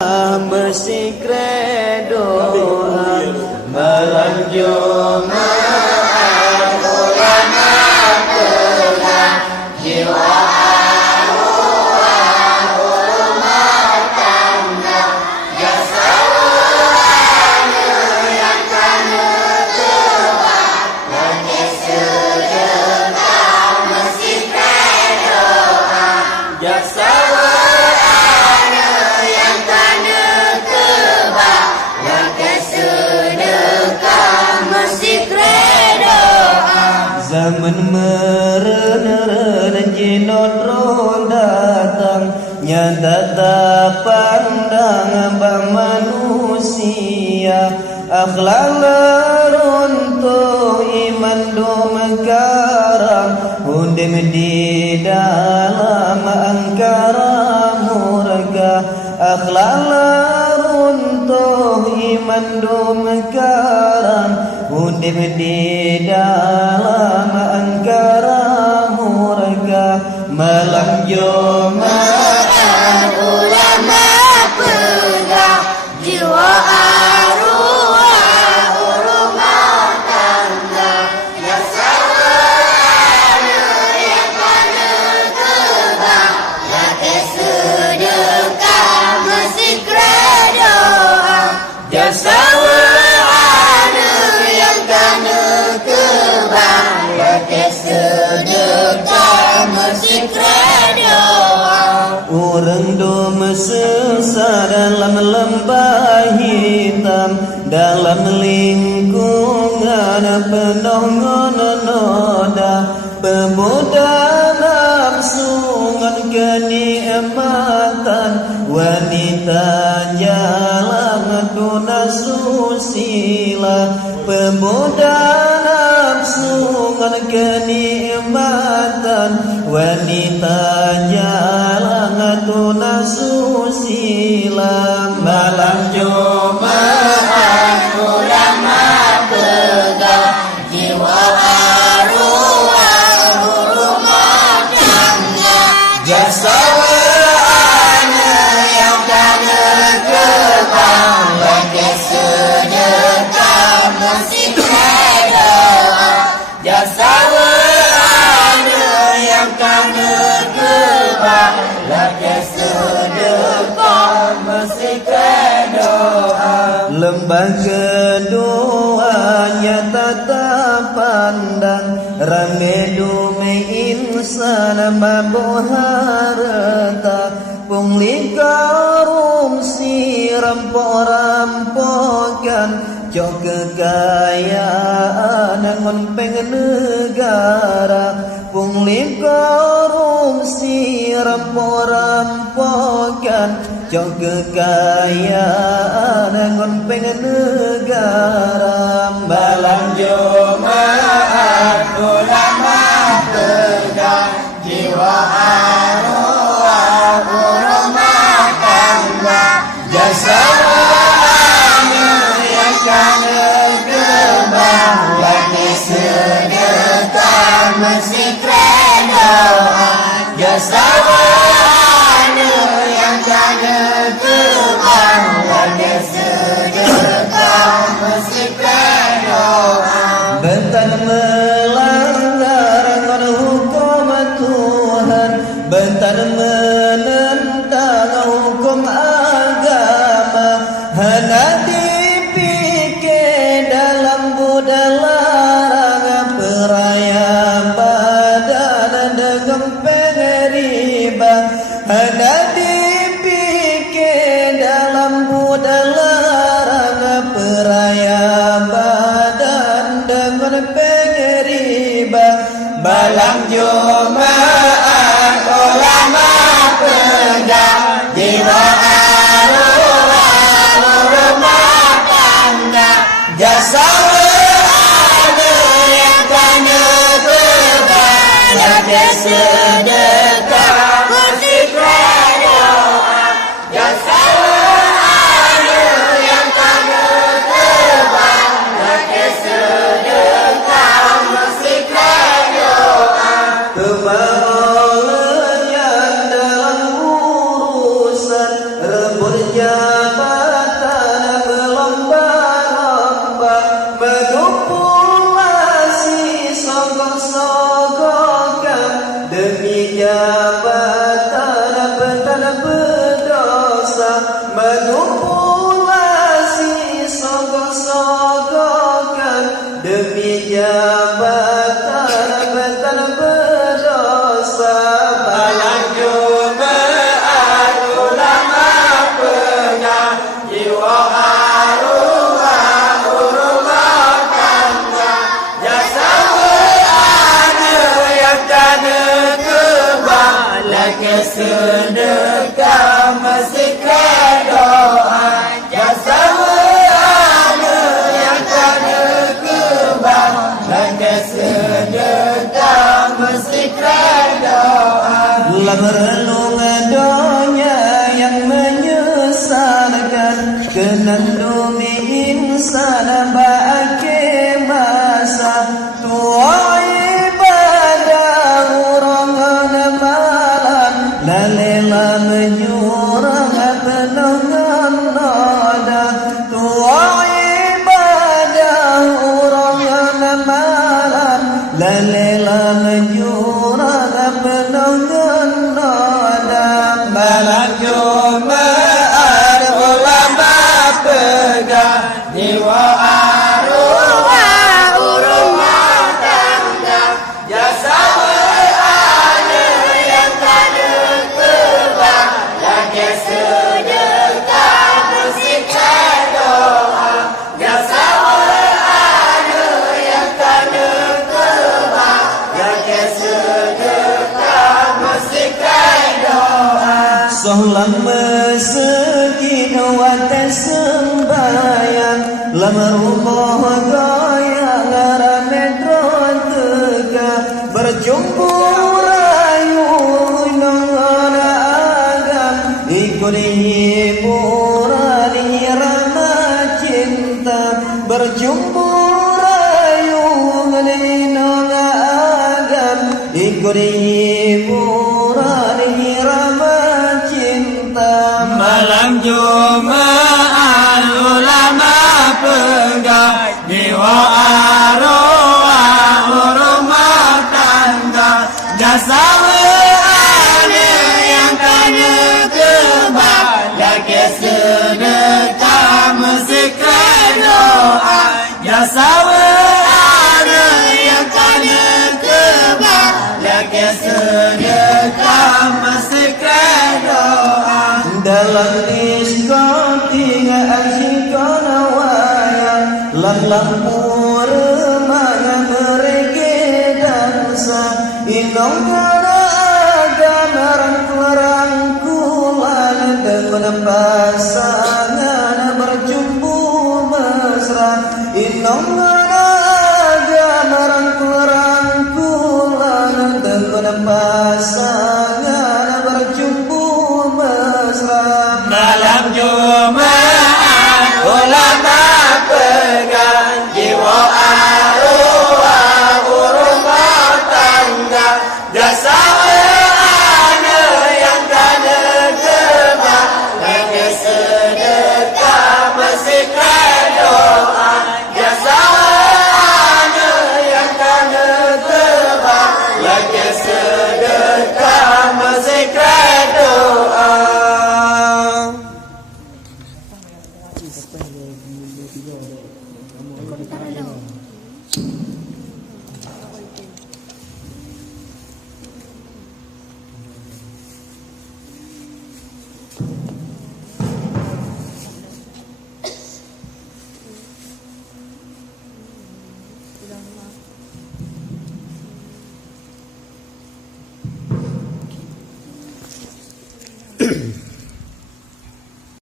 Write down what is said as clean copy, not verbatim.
mesti kredo melanjut maaf ulama pegang jiwa arwah ulama tanda jasa yang kana tebak lagi sedekah mesti kredo jasa zaman merena jinon ron datang nyata tak pandang bang manusia akhlak leruntuh iman do mengkarang undim di dalam angkara murga akhlak leruntuh iman do mengkarang undim di dalam angkara murga malam Jumat ulama pegang jiwa arwah rumah tangga jasa yang kana tebak lagi sedekah mesti kredo jasa orang do mesesat dalam lembah hitam dalam lingkungan penuh noda pemuda nafsungan kenikmatan wanita jalan tuna susila pemuda nafsungan kenikmatan wanita jalan tuna susila malam Jumat ulama pegang jiwa arwah rumah tangga jasa yang kana kebang lagi sedekah mesti kredo jasa yang kana kebang lagi sedekah mesti kredo lembah keduanya tatap pandang rame dume insan mabuk harta pungli korupsi rampok-rampokan jok kekayaan ngon pengen negara pungli korupsi rampok-rampokan jok kekayaan ngon pengen negara malam Jumat ulama pegang jiwa arwah rumah tangga jasa yang kana kebang lagi sedekah mesti kredo jasa yang kana kebang lagi sedekah mesti kredo bentan melanggar ngon hukum Tuhan bentan menentang hukum agama hana dipikir dalam budaya larang peraya badan dengan pengeriba hana dipikir dalam budaya larang peraya badan dengan pengeriba malam Jumat ulama pegang jiwa arwah rumah tangga jasa yang kana kebang lagi sedekah mesti kredo jasa yang kana kebang lagi sedekah mesti kredo kemaluan dalam urusan rebut jabatan berlomba-lomba manipulasi sogok-sogokan demi jabatan berdosa manipulasi sogok-sogokan demi jabatan berdosa. Malam Jumat ulama pengah jiwa arwah rumah tangga jasa ada yang dana kebalik sedekah masjid doa jasa ada yang dana kebalik sedekah masjid doa. Merenung donya yang menyesatkan kenandumi insan bagi masa tua ibadah urangan malam lalela menyurang penangan nada tua ibadah urangan malam lalela menyurang penangan malam Jumat ulama pegang jiwa arwah rumah tangga jasa ada yang ada kebang lagi sedekah musik doa jasa ada yang ada kebang lagi sedekah musik doa. Sohlang masjid wate sembayang lamarullah gaya ngarame tega berjumpa rayu nang agam ikut hiburan irama cinta berjumpa rayu nang agam ikut hiburan irama malam Jumat ulama pegang jiwa arwah rumah tangga jasa ada yang tanya kebal lagi sedekah musik doa jasa ada yang tanya kebal lagi sedekah musik doa. Dalam diskotik asyikon wayang lampu remana mereka dansa inong agama rangkulan dengan pasangan berjumpa mesra inong agama rangkulan dengan pasangan berjumpa mesra. Malam Jumat ulama pegang jiwa arwah rumah tangga jasa ada yang dana kebang lagi sedekah masjid doa jasa ada yang dana kebang lagi sedekah masjid doa.